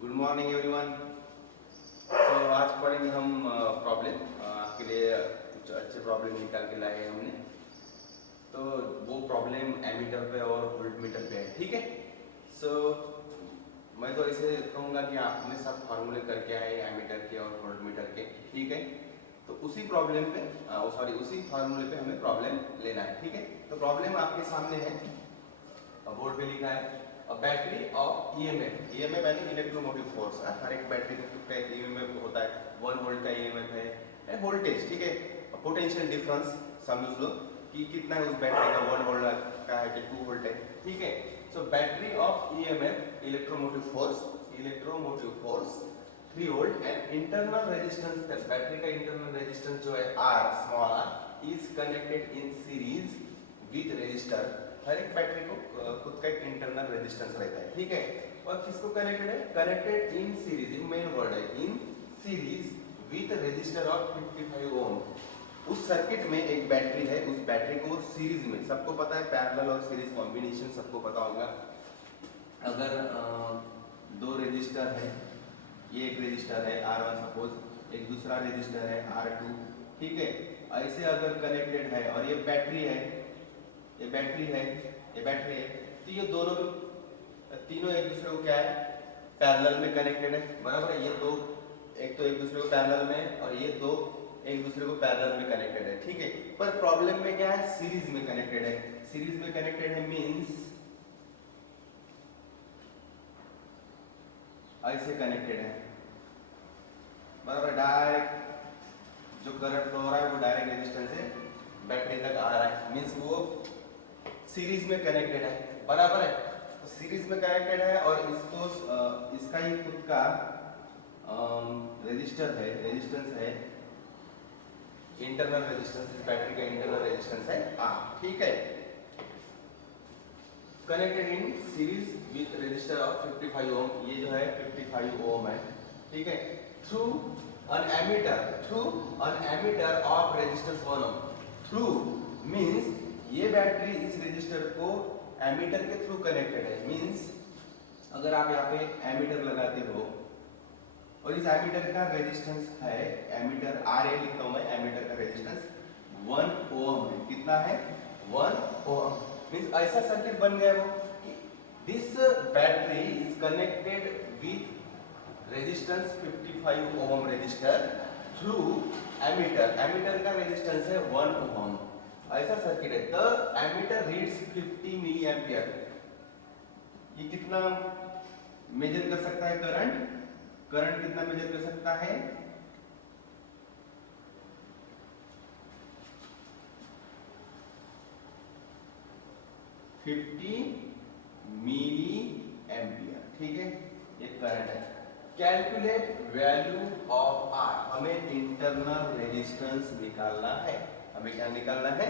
Good morning everyone. तो आज पढ़ेंगे हम प्रॉब्लम। आपके लिए कुछ अच्छे प्रॉब्लम निकाल के लाए हैं हमने। तो वो प्रॉब्लम एमीटर पे और वोल्टमीटर पे है, ठीक है। सो मैं तो ऐसे कहूँगा कि आपने सब फार्मूले करके आए एमीटर के और वोल्टमीटर के, ठीक है। तो उसी प्रॉब्लम पे उसी फार्मूले पे हमें प्रॉब्लम लेना है, ठीक है। तो प्रॉब्लम आपके सामने है, बोर्ड पे लिखा है a battery of EMF. EMF यानी इलेक्ट्रोमोटिव फोर्स। हर एक बैटरी का एक ईएमएफ होता है, 1 वोल्ट का ईएमएफ है वोल्टेज, ठीक है। पोटेंशियल डिफरेंस समझ लो कि कितना है उस बैटरी का, 1 वोल्ट का है कि 2 वोल्ट है, ठीक है। So battery of EMF electromotive force 3 volt and internal resistance, battery का इंटरनल रेजिस्टेंस जो है R, small R, is connected in series with resistor. हर एक बैटरी को खुद का एक इंटरनल रेजिस्टेंस रहता है, ठीक है। और किसको कनेक्टेड है? Connected in series, in main word है in series with resistor of 55 ohm. उस सर्किट में एक बैटरी है, उस बैटरी को सीरीज में, सबको पता है पैरेलल और सीरीज कॉम्बिनेशन सबको पता होगा। अगर दो रेजिस्टर है, ये एक रेजिस्टर है R1 सपोज, एक दूसरा रेजिस्टर है R2, ठीक है। ऐसे अगर कनेक्टेड है और ये बैटरी है, ये बैटरी है, ये बैटरी है, तो ये दोनों तीनों एक दूसरे को क्या है, पैरेलल में कनेक्टेड है, बराबर है। ये दो एक तो एक दूसरे को पैरेलल में और ये दो एक दूसरे को पैरेलल में कनेक्टेड है, ठीक है। पर प्रॉब्लम में क्या है, सीरीज में कनेक्टेड है। सीरीज में कनेक्टेड है मींस ऐसे कनेक्टेड है, बराबर। डायरेक्ट जो करंट फ्लो हो रहा है वो डायरेक्ट रेजिस्टेंस से बैटरी तक आ रहा है, मींस वो सीरीज में कनेक्टेड है, बराबर है। तो सीरीज में कनेक्टेड है और इसको इसका ही खुद का रेजिस्टेंस है, इंटरनल रेजिस्टेंस, इस बैटरी का इंटरनल रेजिस्टेंस है R, ठीक है। Connected in series with resistor of 55 ohm, ये जो है 55 ओम है, ठीक है। Through an emitter of resistance 1 ohm। Through means ये बैटरी इस रेजिस्टर को एमीटर के थ्रू कनेक्टेड है, मींस अगर आप यहाँ पे एमीटर लगाते हो और इस एमीटर का रेजिस्टेंस है, एमीटर RA लिखता हूं मैं, एमीटर का रेजिस्टेंस 1 ओम है। कितना है? 1 ओम। मींस ऐसा सर्किट बन गया वो कि this battery is connected with resistance 55 ohm resistor through ammeter. Ammeter का रेजिस्टेंस है 1 ओम। ऐसा सर्किट है। The ammeter reads 50 milliampere. ये कितना मेजर कर सकता है? करंट कितना मेजर कर सकता है? 50 मिली एम्पियर, ठीक है। ये करंट है। Calculate value of R। हमें इंटरनल रेजिस्टेंस निकालना है। हमें क्या निकालना है?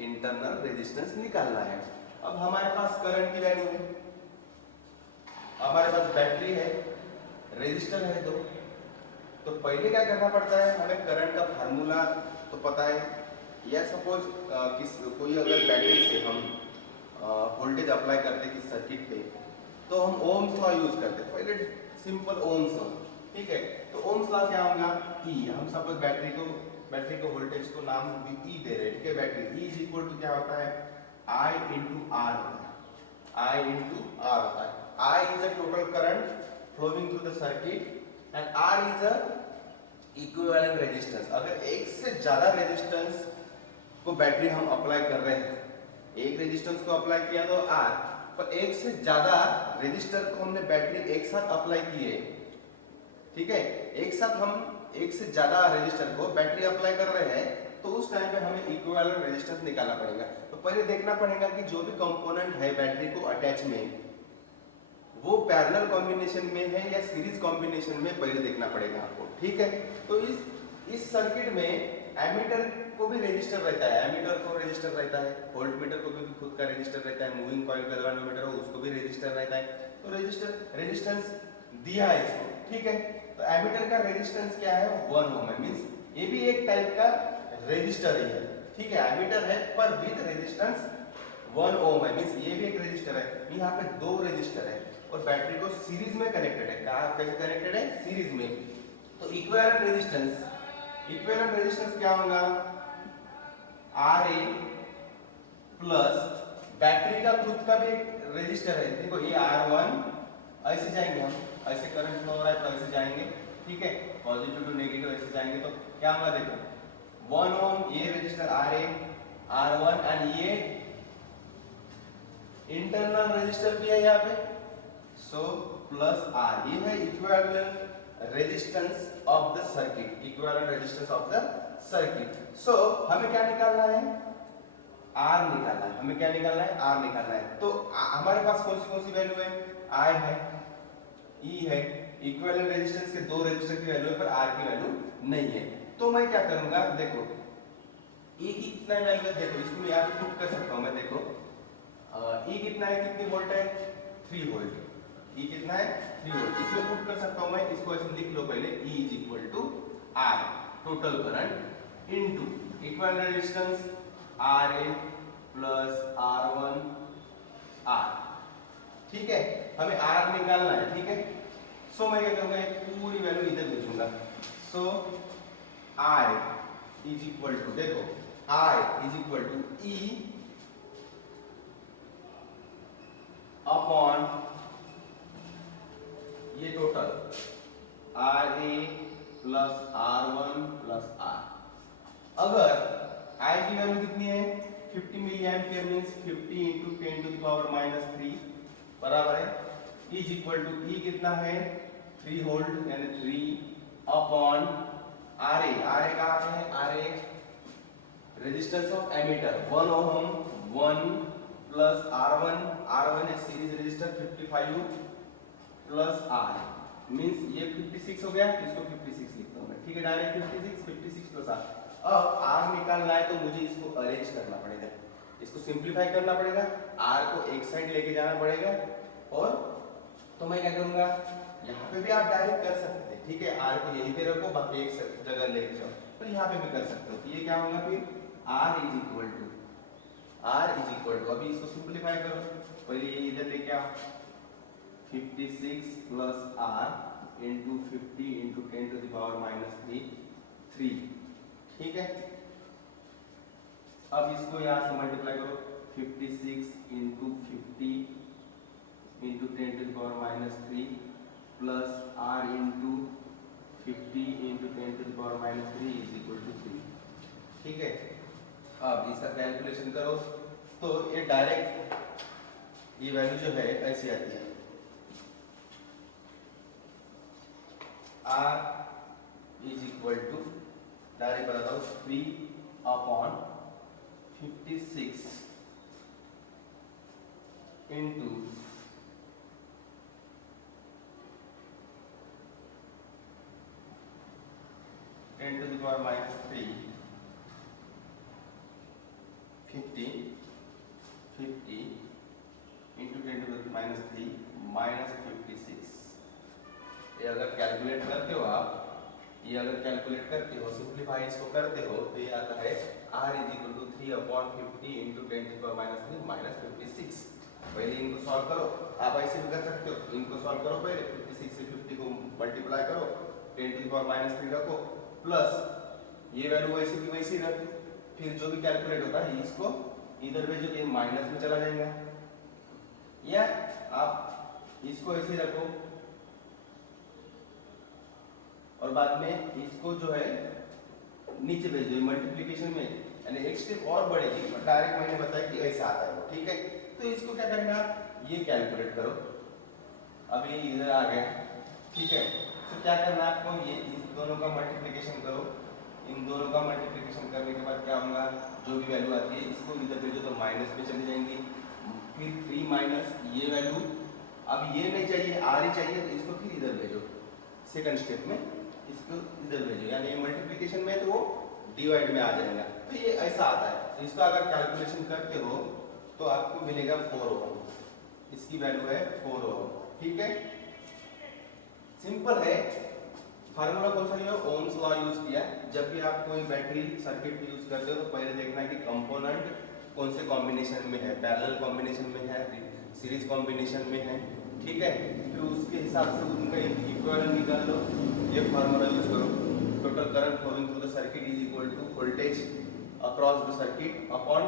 इंटरनल रेजिस्टेंस निकालना है। अब हमारे पास करंट की वैल्यू है, हमारे पास बैटरी है, रेजिस्टर है दो। तो पहले क्या करना पड़ता है, हमें करंट का फार्मूला तो पता है। या सपोज कोई अगर बैटरी से हम वोल्टेज अप्लाई करते किस सर्किट पे, तो हम ओम्स लॉ यूज करते। पहले सिंपल ओम्स लॉ, ठीक है। तो ओम्स लॉ क्या होगा? E। हम सपोज बैटरी को वोल्टेज को नाम E दे रहे हैं, ठीक है। Battery E is equal to क्या होता है? I इंटू R होता है। I इंटू R होता है। I is a total current flowing through the circuit and R is a equivalent resistance. अगर एक से ज्यादा रेजिस्टेंस को बैटरी हम अप्लाई कर रहे हैं, एक रेजिस्टेंस को अप्लाई किया तो R, पर एक से ज्यादा रेजिस्टर को हमने बैटरी एक साथ अप्लाई किए, ठीक है। एक साथ हम एक से ज्यादा रेजिस्टर को बैटरी अप्लाई कर रहे हैं, तो उस टाइम पे हमें इक्विवेलेंट रेजिस्टेंस निकालना पड़ेगा। तो पहले देखना पड़ेगा कि जो भी कंपोनेंट है बैटरी को अटैच में, वो पैरेलल कॉम्बिनेशन में है या सीरीज कॉम्बिनेशन में, पहले देखना पड़ेगा आपको, ठीक है। तो इस सर्किट में एमीटर को भी रेजिस्टर रहता है, एमीटर को रेजिस्टर रहता है, वोल्टमीटर को भी खुद का रेजिस्टर रहता है, मूविंग कॉइल गैल्वेनोमीटर हो उसको भी रेजिस्टर रहता है। तो रेजिस्टेंस दिया है इसको, ठीक है। तो एमीटर का रेजिस्टेंस क्या है? 1 ओम है। मींस ये भी एक टाइप का रेजिस्टर ही है, ठीक है। एमीटर है पर विद रेजिस्टेंस 1 ओम है, मींस ये भी एक रेजिस्टर है, यहाँ पे दो रेजिस्टर है और बैटरी को सीरीज में कनेक्टेड है। कहाँ कैसे कनेक्टेड है? सीरीज में। तो इक्विवेलेंट रेजिस्टेंस क्या होगा? Ra प्लस बैटरी का खुद का भी एक रेजिस्टर है, देखो ये R1, ऐसे जाएंगे हम, ऐसे करंट फ्लो हो रहा है तो ऐसे जाएंगे, ठीक है, पॉजिटिव टू नेगेटिव ऐसे जाएंगे, तो क्या होगा देखो 1 ओम ये रेजिस्टर Ra R1 एंड ये इंटरनल रेजिस्टर भी है यहाँ पे, सो प्लस R, ये है equivalent resistance of the circuit, equivalent resistance of the circuit. So हमें क्या निकालना है? R निकालना है। हमें क्या निकालना है? R निकालना है। तो हमारे पास कौन सी वैल्यू है? I है, E है, इक्विवेलेंट रेजिस्टेंस के दो रेजिस्टर की वैल्यू है पर R की वैल्यू नहीं है। तो मैं क्या करूंगा, देखो E की कितना वैल्यू है, देखो इसको मैं यहाँ पे पुट कर सकता हूँ मैं, देखो E कितना है, कितनी वोल्ट है? 3 वोल्ट। E कितना है? 3 वोल्ट। इसमें पुट कर सकता हूँ मैं, इसको ऐसे लिख लो पहले, E is equal to R total current into equivalent resistance Ra plus R1 R, ठीक है, हमें R निकालना है, ठीक है। सो मैं क्या करूंगा, एक पूरी वैल्यू इधर भेजूंगा। So I is equal to, देखो I is equal to E upon ये total Ra plus R1 plus R। अगर I की वैल्यू कितनी है? 50 milliampere, means 50 into 10 to the power minus 3 बराबर है, इज इक्वल टू E कितना है? 3 वोल्ट यानी 3 अपॉन Ra। Ra कहाँ पे है? Ra resistance of ammeter 1 ohm, 1 plus R1 है series resistor 55 plus R, means ये 56 हो गया, इसको 56 लिखता हूं मैं, ठीक है, डायरेक्ट 56 प्लस R। अब R निकालना है तो मुझे इसको अरेंज करना पड़ेगा, इसको सिंपलीफाई करना पड़ेगा, R को एक साइड लेके जाना पड़ेगा, और तो मैं क्या करूंगा, यहाँ पे भी आप डायरेक्ट कर सकते थे, ठीक है, R को यहीं पे रखो, बाकी एक जगह लेके जाओ, तो यहाँ पे भी कर सकते हो। तो ये क्या होगा फिर? R इज इक्वल टू, अभी इसको सिंपलीफाई करो, पहले ये इधर लेके आओ, 56 plus R into 50 into 10 to the power minus 3, ठीक है। अब इसको यहाँ से मल्टीप्लाई करो, 56 into 50 into 10 to the power minus 3 plus R into 50 into 10 to the power minus 3 is equal to 3, ठीक है। अब इसका कैलकुलेशन करो तो ये डायरेक्ट ये वैल्यू जो है ऐसी आती है, R is equal to direct बताता हूँ 3 upon 56 into 10 to the power minus 3, 50 into 10 to the minus 3 minus 56। ये अगर कैलकुलेट करते हो आप, ये अगर कैलकुलेट करते हो, सिंपलीफाई इसको करते हो, तो ये आता है R is equal to 3 upon 50 into 10 to the power minus 3 minus 56। पहले इनको सॉल्व करो, आप ऐसे भी कर सकते हो, इनको सॉल्व करो, पहले 56 से 50 को मल्टीप्लाई करो, 10 टू द पावर माइनस 3 रखो, प्लस ये वैल्यू वैसे की वैसी रख, फिर जो भी कैलकुलेट होता है इसको इधर भेजो, ये माइनस में चला जाएगा, या आप इसको ऐसे रखो और बाद में इसको जो है नीचे भेज दो मल्टीप्लिकेशन में, यानी एक स्टेप और बढ़ेगी, पर डायरेक्ट मैंने बताया कि ऐसा आता है वो, ठीक है। तो इसको क्या करना, ये कैलकुलेट करो, अभी इधर आ गया, ठीक है। तो क्या करना आपको, ये इन दोनों का मल्टीप्लिकेशन करो, इन दोनों का मल्टीप्लिकेशन करने के बाद क्या होगा, जो भी वैल्यू आती है इसको इधर भेजो तो माइनस में चली जाएंगी, फिर 3 माइनस ये वैल्यू, अब ये नहीं चाहिए, R ही चाहिए, तो इसको फिर इधर भेजो, सेकंड स्टेप में इसको इधर भेजो, यानी मल्टीप्लिकेशन में तो वो डिवाइड में आ जाएगा। तो ये ऐसा आता है, तो इसका अगर कैलकुलेशन करते हो तो आपको मिलेगा 4 ओम, इसकी वैल्यू है 4 ओम, ठीक है, सिंपल है। फार्मूला कौन सा है, ओम्स लॉ यूज किया। जब भी आप कोई बैटरी सर्किट यूज करते हो तो पहले देखना है कि कंपोनेंट कौन से कॉम्बिनेशन में है, पैरेलल कॉम्बिनेशन में है, सीरीज कॉम्बिनेशन में है, ठीक है। फिर उसके हिसाब से उनका इक्विवेलेंट निकाल लो, ये फार्मूला यूज करो। Total current flowing through the circuit is equal to voltage across the circuit upon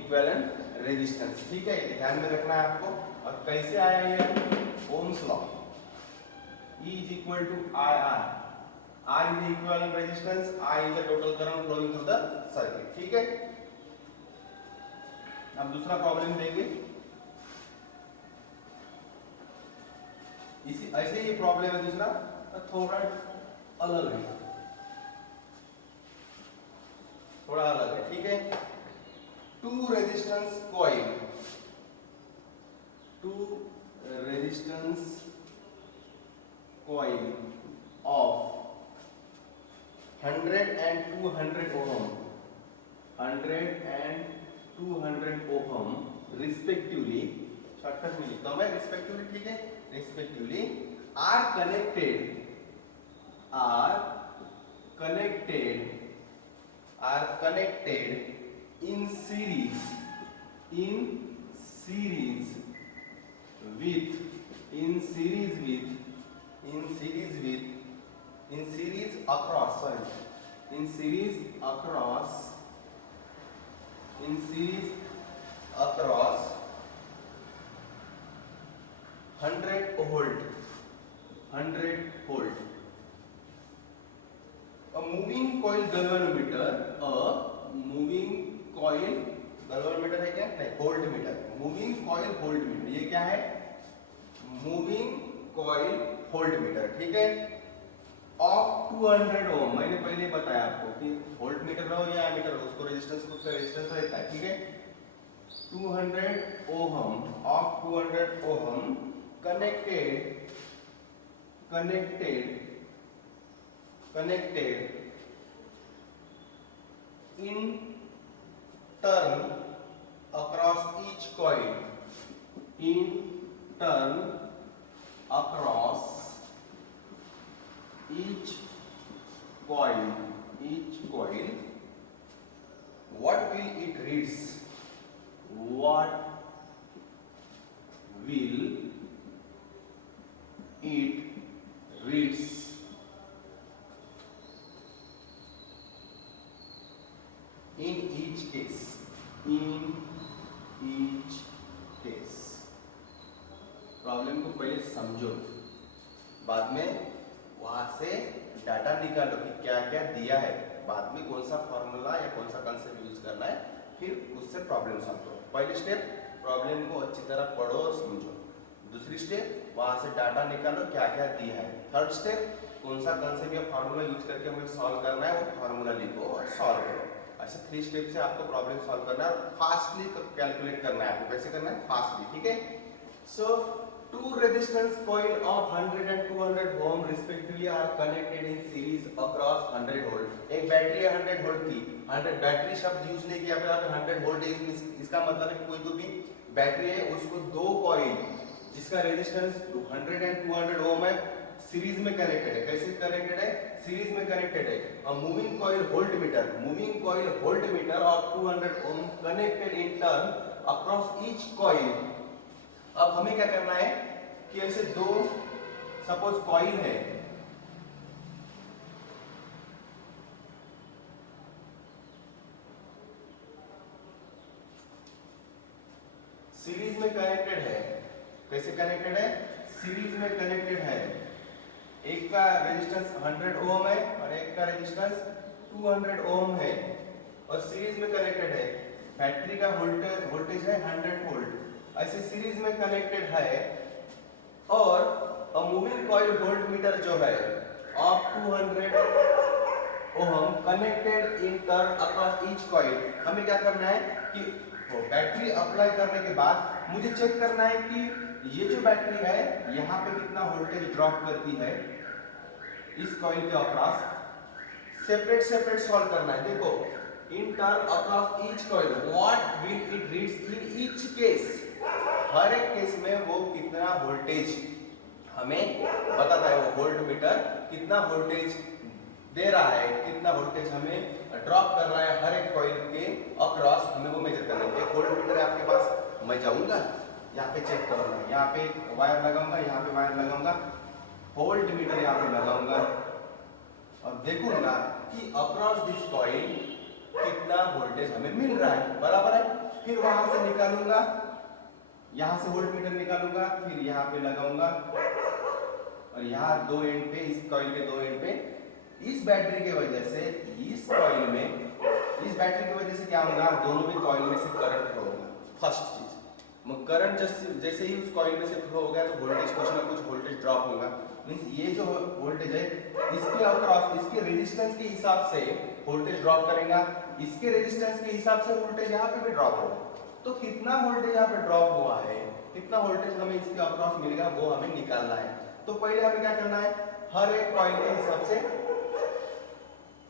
equivalent resistance, ठीक है, ये ध्यान में रखना है आपको। और कैसे आया ये, Ohm's law, E is equal to IR, R is the equivalent resistance, I is the total current flowing through the circuit, ठीक है। अब दूसरा प्रॉब्लम देंगे, इसी ऐसे ही प्रॉब्लम है दूसरा, थोड़ा अलग है, थोड़ा अलग है, ठीक है। Two resistance coil, two resistance coil of 100 and 200 ohm, 100 and 200 ohm respectively, shortcut में लिखता हूं मैं respectively, ठीक है, respectively are connected in series across 100 volt, a moving coil galvanometer, है क्या, नहीं, वोल्टमीटर, मूविंग कॉइल वोल्टमीटर, ये क्या है, मूविंग कॉइल वोल्टमीटर, ठीक है, ऑफ 200 ओम। मैंने पहले बताया आपको कि वोल्टमीटर रहो या एमीटर हो, उसको रेजिस्टेंस खुद का रेजिस्टेंस रहता है, ठीक है। 200 ohm, of 200 ohm connected in turn across each coil, what will it reads, in each case, problem को पहले समझो, बाद में वहां से डाटा निकालो कि क्या क्या दिया है, बाद में कौन सा फॉर्मूला या कौन सा कंसेप्ट यूज करना है, फिर उससे प्रॉब्लम सॉल्व करो। पहली स्टेप, प्रॉब्लम को अच्छी तरह पढ़ो और समझो। दूसरी स्टेप, वहां से डाटा निकालो क्या क्या दिया है। थर्ड स्टेप, कौन सा कंसेप्ट या फार्मूला यूज करके हमें सॉल्व करना है, वो फार्मूला लिखो और सॉल्व करो। ऐसे 3 स्टेप से आपको प्रॉब्लम सॉल्व करना है और फास्टली कैलकुलेट करना है आपको। कैसे करना है, फास्टली, ठीक है। सो two resistance coil of 100 and 200 ohm respectively are connected in series across 100 volt। एक बैटरी है 100 वोल्ट की, 100 बैटरी शब्द यूज नहीं किया, फिर आपने 100 वोल्ट, इसका मतलब है कोई तो भी बैटरी है, उसको दो कॉइल जिसका रेजिस्टेंस 100 एंड 200 ओम है, सीरीज में कनेक्टेड है। कैसे कनेक्टेड है, सीरीज में कनेक्टेड है। A moving coil voltmeter of 200 ohm connected in turn across each coil. अब हमें क्या करना है कि ऐसे दो सपोज कॉइल है, सीरीज में कनेक्टेड है। कैसे कनेक्टेड है, सीरीज में कनेक्टेड है। एक का रेजिस्टेंस 100 ओम है और एक का रेजिस्टेंस 200 ओम है और सीरीज में कनेक्टेड है। बैटरी का वोल्टेज है 100 वोल्ट, ऐसे सीरीज में कनेक्टेड है। और अ मूविंग कॉइल वोल्टमीटर जो है of 200 ohm connected in turn across each coil. हमें क्या करना है कि बैटरी अप्लाई करने के बाद मुझे चेक करना है कि ये जो बैटरी है यहाँ पे कितना वोल्टेज ड्रॉप करती है इस कॉइल के अक्रॉस। सेपरेट सॉल्व करना है। देखो, in turn across each coil what will it reads in each case. हर एक केस में वो कितना वोल्टेज हमें बताता है, वो वोल्टमीटर कितना वोल्टेज दे रहा है, कितना वोल्टेज हमें ड्रॉप कर रहा है हर एक कॉइल के अक्रॉस, हमें वो मेजर करना है। एक वोल्ट मीटर है आपके पास, मैं जाऊंगा यहाँ पे चेक करूंगा, यहाँ पे वायर लगाऊंगा, यहाँ पे वायर लगाऊंगा, वोल्ट मीटर यहाँ पे लगाऊंगा और देखूंगा कि अक्रॉस दिस कॉइल कितना वोल्टेज हमें मिल रहा है, बराबर है। फिर वहां से निकालूंगा, यहाँ से वोल्ट मीटर निकालूंगा, फिर यहाँ पे लगाऊंगा और यहाँ दो एंड पे, इस कॉइल के दो एंड पे, इस बैटरी के वजह से इस कॉइल में, इस बैटरी की वजह से क्या होगा, दोनों भी कॉइल में से करंट फ्लो होगा। फर्स्ट चीज, करंट जैसे ही उस कॉइल में से फ्लो हो गया तो वोल्टेज कुछ ना कुछ वोल्टेज ड्रॉप होगा। मींस ये जो वोल्टेज है इसके अक्रॉस, इसके रेजिस्टेंस के हिसाब से वोल्टेज ड्रॉप करेगा, इसके रेजिस्टेंस के हिसाब से वोल्टेज यहाँ पे भी ड्रॉप होगा। तो कितना वोल्टेज यहाँ पे ड्रॉप हुआ है, कितना वोल्टेज हमें इसके अक्रॉस मिलेगा, वो हमें निकालना है। तो पहले हमें क्या करना है, हर एक कॉइल के हिसाब से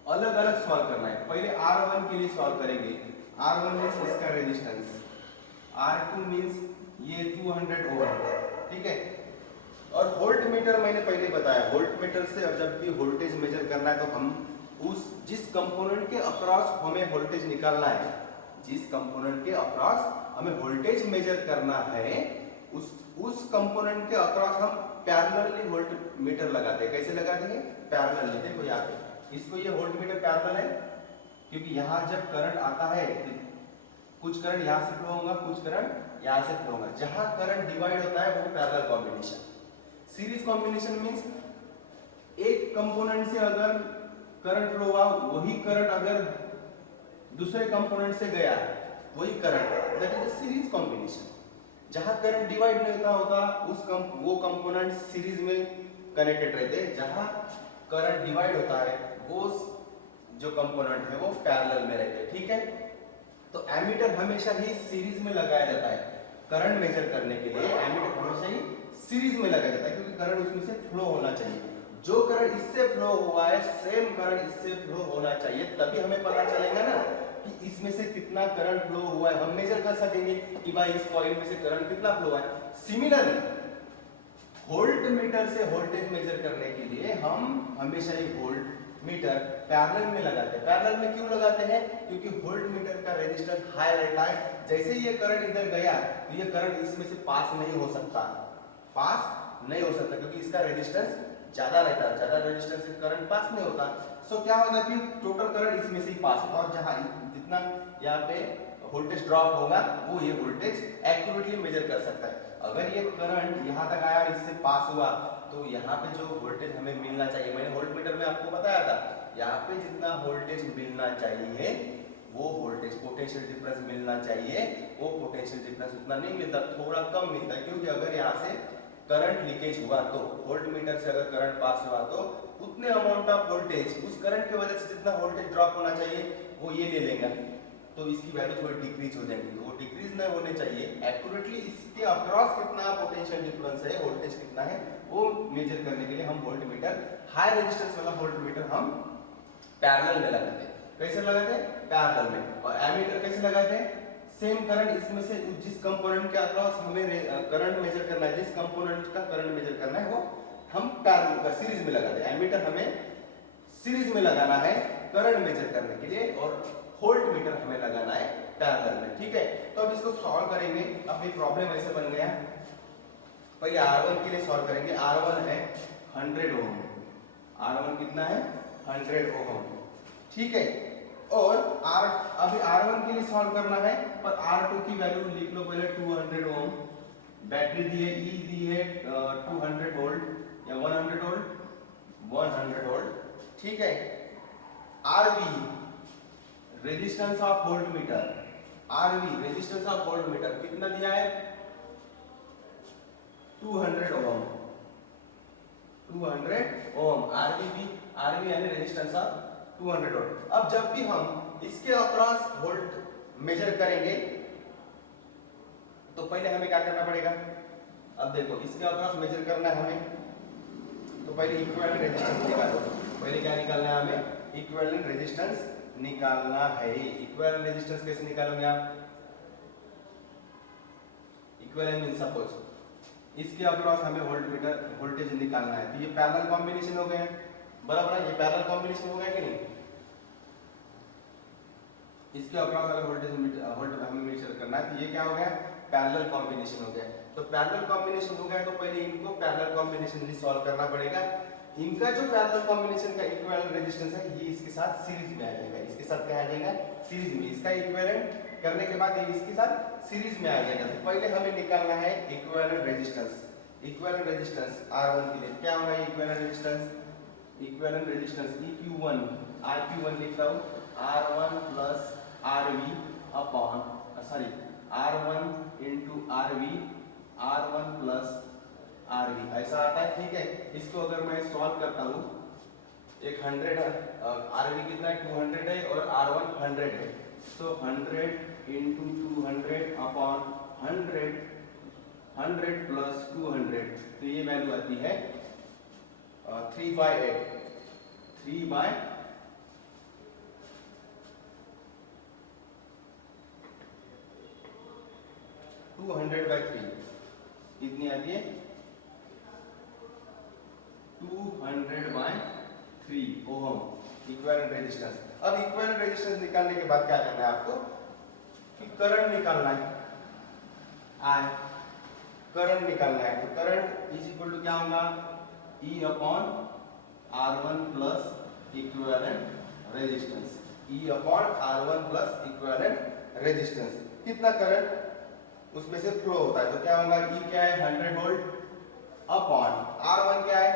अलग अलग सॉल्व करना है। पहले R1 के लिए सॉल्व करेंगे। R1 मींस इसका रेजिस्टेंस, R2 मींस ये 200 ओम, ठीक है। और वोल्ट मीटर मैंने पहले बताया, वोल्ट मीटर से जब भी वोल्टेज मेजर करना है तो हम उस जिस कंपोनेंट के अक्रॉस हमें वोल्टेज निकालना है, जिस कंपोनेंट के अक्रॉस हमें वोल्टेज मेजर करना है, उस कंपोनेंट के अक्रॉस हम पैरेलली वोल्ट मीटर लगाते हैं। कैसे लगाते हैं, पैरेलली। देखो यहाँ पे इसको, ये वोल्ट मीटर पैरेलल है क्योंकि यहाँ जब करंट आता है कुछ करंट यहाँ से फ्लो होगा, कुछ करंट यहाँ से फ्लो होगा। जहां करंट डिवाइड होता है वो parallel combination. Series combination means एक कंपोनेंट से अगर करंट फ्लो हुआ, वही करंट अगर दूसरे कंपोनेंट से गया, वही current, that is series combination. जहां करंट डिवाइड नहीं होता वो कंपोनेंट सीरीज में कनेक्टेड रहते हैं, जहां करंट डिवाइड होता है वो जो कंपोनेंट है वो पैरेलल में रहते हैं, ठीक है। तो एमीटर हमेशा ही सीरीज में लगाया जाता है। करंट मेजर करने के लिए एमीटर हमेशा ही सीरीज में लगाया जाता है क्योंकि करंट उसमें से फ्लो होना चाहिए। जो करंट इससे फ्लो हुआ है सेम करंट इससे फ्लो होना चाहिए, तभी हमें पता चलेगा ना कि इसमें से कितना करंट फ्लो हुआ है। हम मेजर कर सकेंगे कि भाई इस कॉइल में से करंट कितना फ्लो हुआ है। सिमिलरली वोल्ट मीटर से वोल्टेज मेजर करने के लिए हम हमेशा ही वोल्ट मीटर पैरेलल में लगाते हैं। पैरेलल में क्यों लगाते हैं, क्योंकि वोल्ट मीटर का रेजिस्टेंस हाई रहता है। जैसे ही ये करंट इधर गया तो ये करंट इसमें से पास नहीं हो सकता, क्योंकि इसका रेजिस्टेंस ज्यादा रहता है। ज्यादा रेजिस्टेंस से करंट पास नहीं होता। सो क्या होगा कि टोटल करंट इसमें से ही पास होगा और जहां जितना यहाँ पे वोल्टेज ड्रॉप होगा वो ये वोल्टेज एक्यूरेटली मेजर कर सकता है। अगर ये करंट यहाँ तक आया और इससे पास हुआ तो यहाँ पे जो वोल्टेज हमें मिलना चाहिए, मैंने वोल्ट मीटर में आपको बताया था, यहाँ पे जितना वोल्टेज मिलना चाहिए वो वोल्टेज पोटेंशियल डिफरेंस मिलना चाहिए, वो पोटेंशियल डिफरेंस उतना नहीं मिलता, थोड़ा कम मिलता है। क्योंकि अगर यहाँ से करंट लीकेज हुआ तो वोल्ट मीटर से अगर करंट पास हुआ तो उतने अमाउंट ऑफ वोल्टेज, उस करंट की वजह से जितना वोल्टेज ड्रॉप होना चाहिए वो ये ले लेगा, तो इसकी वैल्यू थोड़ी डिक्रीज हो जाएगी। तो वो डिक्रीज नहीं होने चाहिए, एक्यूरेटली इसके अक्रॉस कितना पोटेंशियल डिफरेंस है, वोल्टेज कितना है, वो मेजर करने के लिए हम वोल्ट मीटर, हाई रेजिस्टेंस वाला वोल्ट मीटर हम पैरेलल में लगाते हैं। कैसे लगाते हैं, पैरेलल में। और एमीटर कैसे लगाते हैं, सेम करंट इसमें से जिस कंपोनेंट के अक्रॉस हमें करंट मेजर करना है, जिस कंपोनेंट का करंट मेजर करना है वो हम पैरेलल का सीरीज में लगाते हैं। एमीटर हमें सीरीज में लगाना है करंट मेजर करने के लिए और वोल्ट मीटर हमें लगाना है पैरेलल में, ठीक है। तो अब इसको सॉल्व करेंगे। अब ये प्रॉब्लम ऐसे बन गया, पहले R1 के लिए सॉल्व करेंगे। R1 है 100 ओम, R1 कितना है 100 ओम, ठीक है। और अभी R1 के लिए सॉल्व करना है और R2 की वैल्यू लिख लो पहले 200 ओम, बैटरी दी है E दी है 200 वोल्ट या 100 वोल्ट, 100 वोल्ट, ठीक है। RV resistance of volt meter, RV resistance of volt meter कितना दिया है 200 ओम, 200 ओम। RV यानी रेजिस्टेंस ऑफ 200 वोल्ट। अब जब भी हम इसके अक्रॉस वोल्ट मेजर करेंगे तो पहले हमें क्या करना पड़ेगा, अब देखो इसके अक्रॉस मेजर करना है हमें, तो पहले इक्विवेलेंट रेजिस्टेंस निकालो। पहले क्या निकालना है हमें, इक्विवेलेंट रेजिस्टेंस निकालना है। इक्विवेलेंट रेजिस्टेंस कैसे निकालोगे आप, इक्विवेलेंट मींस सपोज इसके अक्रॉस हमें वोल्ट मीटर वोल्टेज निकालना है, तो ये पैरेलल कॉम्बिनेशन हो गए, बराबर है, ये पैरेलल कॉम्बिनेशन हो गया कि नहीं। इसके अक्रॉस अगर वोल्टेज हमें मेजर करना है तो ये क्या हो गया, पैरेलल कॉम्बिनेशन हो गया। तो पैरेलल कॉम्बिनेशन हो गया तो पहले इनको पैरेलल कॉम्बिनेशन ही सॉल्व करना पड़ेगा। इनका जो पैरेलल कॉम्बिनेशन का इक्विवेलेंट रेजिस्टेंस है ये इसके साथ सीरीज में आ जाएगा, इसके साथ क्या आ जाएगा, सीरीज में। इसका इक्विवेलेंट करने के बाद ये इसके साथ सीरीज में आ जाएगा। तो पहले हमें निकालना है equivalent resistance. Equivalent resistance R1 के लिए क्या होगा, equivalent resistance, equivalent resistance EQ1 RQ1 लिखता हूं, R1 plus RV upon R1 into RV, R1 plus RV ऐसा आता है, ठीक है। इसको अगर मैं सॉल्व करता हूँ, एक 100 RV कितना है 200 है और R1 100 है, तो 100 इंटू 200 अपॉन 100 प्लस 200, तो ये वैल्यू आती है 3/8, 200/3 कितनी आती है 200/3 ओम इक्विवेलेंट रेजिस्टेंस। अब इक्विवेलेंट रेजिस्टेंस निकालने के बाद क्या करना है आपको कि करंट निकालना है, करंट निकालना है। तो करंट इज इक्वल टू क्या होगा, E upon R1 plus equivalent resistance, E upon R1 plus equivalent resistance. कितना करंट उसमें से फ्लो होता है, तो क्या होगा, E क्या है 100 वोल्ट अपॉन R1 क्या है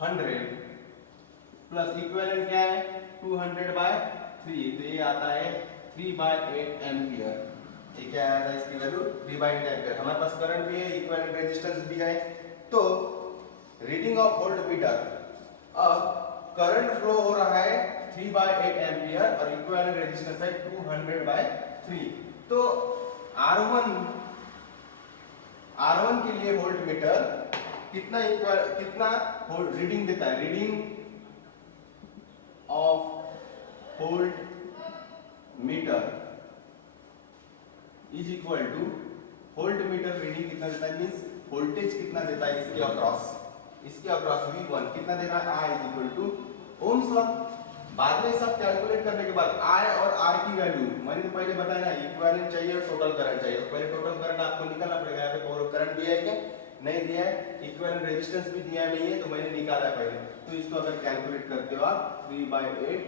100 प्लस इक्विवेलेंट क्या है 200/3, तो ये आता है 3/8 एम्पियर। ये क्या आया था इसकी वैल्यू 3/8 एम्पियर। हमारे पास करंट भी है, इक्विवेलेंट रेजिस्टेंस भी है। तो रीडिंग ऑफ वोल्ट मीटर, अब करंट फ्लो हो रहा है 3/8 एम्पियर और इक्विवेलेंट रेजिस्टेंस है 200/3। तो R1 के लिए वोल्ट मीटर कितना वोल्ट रीडिंग देता है, reading of volt meter is equal two volt meter reading कितना देता है, मींस वोल्टेज कितना देता है इसके अक्रॉस V1 कितना दे रहा है, I is equal to ohm's law. बाद में सब कैलकुलेट करने के बाद I और R की वैल्यू मैंने तो पहले बताया ना, इक्विवेलेंट चाहिए और टोटल करंट चाहिए। तो पहले टोटल करंट आपको निकालना पड़ेगा, यहाँ पे करंट दिया है क्या, नहीं दिया है, इक्विवेलेंट रेजिस्टेंस भी दिया नहीं है, तो मैंने निकाला है पहले। तो इसको अगर कैलकुलेट करते हो आप 3/8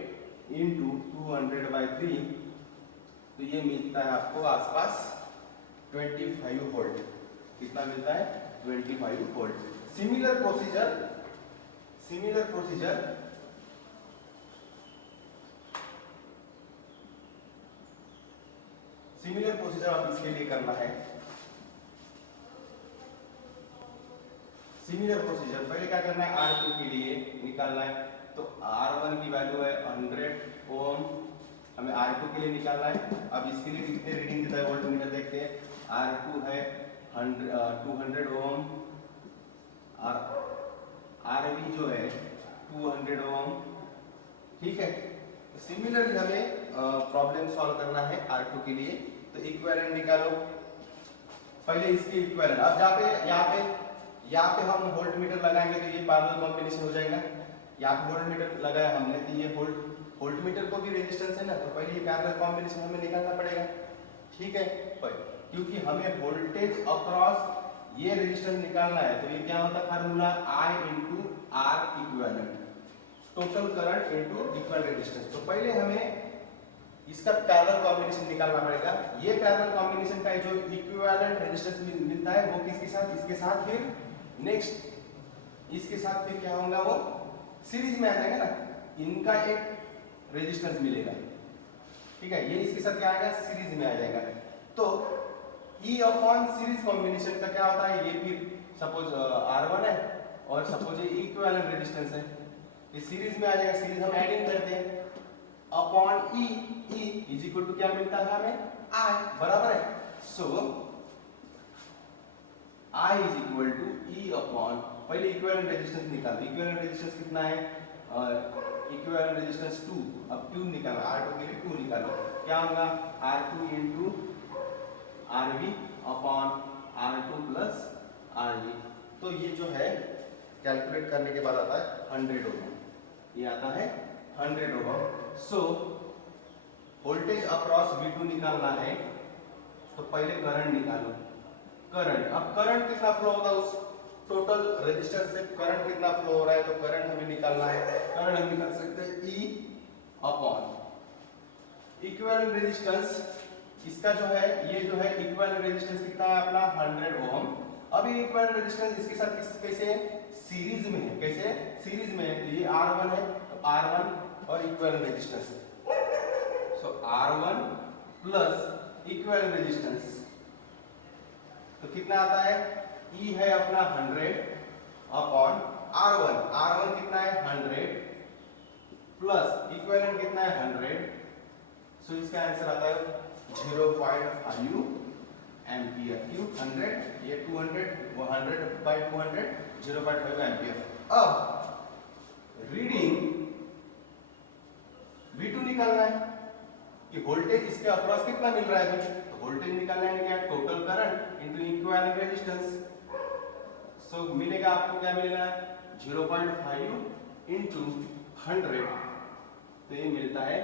इंटू 200/3, तो ये मिलता है आपको आसपास 25 वोल्ट। कितना मिलता है 25 वोल्ट। सिमिलर प्रोसीजर आप इसके लिए करना है। सिमिलर प्रोसीजर पहले क्या करना है, R2 के लिए निकालना है। तो R1 की वैल्यू है 100 ओम, हमें R2 के लिए निकालना है। अब इसके लिए कितने रीडिंग देता है वोल्ट मीटर, देखते हैं। R2 है 200 ओम, RV जो है 200 ओम, ठीक है। सिमिलरली हमें प्रॉब्लम सॉल्व करना है R2 के लिए। तो इक्विवेलेंट निकालो, पहले इसके इक्विवेलेंट। अब यहाँ पे हम वोल्ट मीटर लगाएंगे तो ये पैरेलल कॉम्बिनेशन हो जाएगा। यहाँ पे वोल्ट मीटर लगाया हमने तो ये वोल्ट मीटर को भी रेजिस्टेंस है ना, तो पहले ये पैरेलल कॉम्बिनेशन हमें निकालना पड़ेगा, ठीक है। क्योंकि हमें वोल्टेज अक्रॉस ये रेजिस्टेंस निकालना है, तो ये क्या होता है formula, I into R equivalent, total current into equal resistance. तो पहले हमें इसका पैरेलल कॉम्बिनेशन निकालना पड़ेगा। ये पैरेलल कॉम्बिनेशन का जो इक्विवेलेंट रेजिस्टेंस मिलता है वो किसके साथ, इसके साथ, फिर नेक्स्ट इसके साथ फिर क्या होगा, वो सीरीज में आ जाएगा ना, इनका एक रेजिस्टेंस मिलेगा, ठीक है। ये इसके साथ क्या आएगा, सीरीज में आ जाएगा। तो E अपॉन सीरीज कॉम्बिनेशन का क्या होता है, ये फिर सपोज R1 है और सपोज ये इक्विवेलेंट रेजिस्टेंस है, ये सीरीज में आ जाएगा। सीरीज हम एडिंग करते हैं upon E is equal to क्या मिलता है हमें, I, बराबर है। So I is equal to E upon, पहले इक्विवेलेंट रेजिस्टेंस निकालो। इक्विवेलेंट रेजिस्टेंस कितना है, इक्विवेलेंट रेजिस्टेंस 2, अब 2 निकालो, R2 के लिए 2 निकालो, क्या होगा R2 into RV upon R2 plus RV। तो ये जो है कैलकुलेट करने के बाद आता है 100 ओम, ये आता है 100 ओम। सो वोल्टेज अक्रॉस V2 निकालना है, तो पहले करंट निकालो। करंट, अब करंट कितना फ्लो होगा उस टोटल रेजिस्टेंस से, करंट कितना फ्लो हो रहा है, तो करंट हमें निकालना है। करंट हम निकाल सकते हैं E अपॉन इक्विवेलेंट रेजिस्टेंस। इसका जो है, ये जो है इक्विवेलेंट रेजिस्टेंस कितना है अपना 100 ओम। अब ये इक्विवेलेंट रेजिस्टेंस इसके साथ कैसे सीरीज में है, कैसे सीरीज में है, तो ये R1 है, तो R1 और इक्विवेलेंट रेजिस्टेंस, सो R1 प्लस इक्विवेलेंट रेजिस्टेंस, तो कितना आता है, E है अपना 100 अपॉन R1, R1 कितना है 100 प्लस इक्विवेलेंट कितना है 100, सो इसका आंसर आता है 0.5 एम्पियर। क्यों 100, ये 200, 100 बाय 200, 0.5 एम्पियर। अब रीडिंग V2 निकालना है कि वोल्टेज इसके अक्रॉस कितना मिल रहा है, तो वोल्टेज निकालना है क्या, total current into equivalent resistance. So मिलेगा आपको, क्या मिलेगा 0.5 इनटू 100, तो ये मिलता है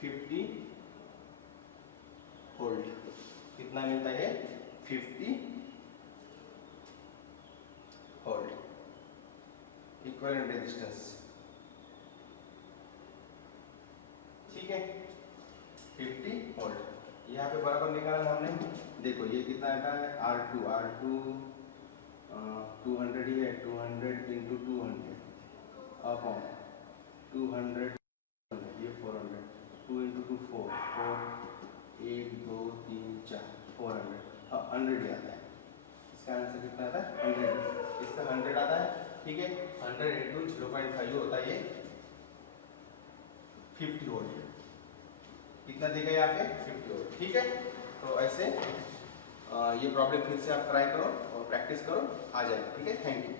50 वोल्ट। कितना मिलता है 50 वोल्ट इक्विवेलेंट रेजिस्टेंस। ठीक है 50 वोल्ट। यहाँ पे बराबर निकाला हमने, देखो ये कितना आता है R2 200 ही है, 200 इंटू 200 अपॉन 200, ये 400, 2 इंटू 2 4, 1 2 3 4 400, 100 ही आता है। इसका आंसर कितना आता है 100, इसका 100 आता है। ठीक है 100 इंटू 0.5 होता है ये 50 वोल्ट। कितना देगा यहाँ पे 50 वोल्ट। ठीक है, तो ऐसे ये प्रॉब्लम फिर से आप ट्राई करो और प्रैक्टिस करो, आ जाएगा। ठीक है, थैंक यू।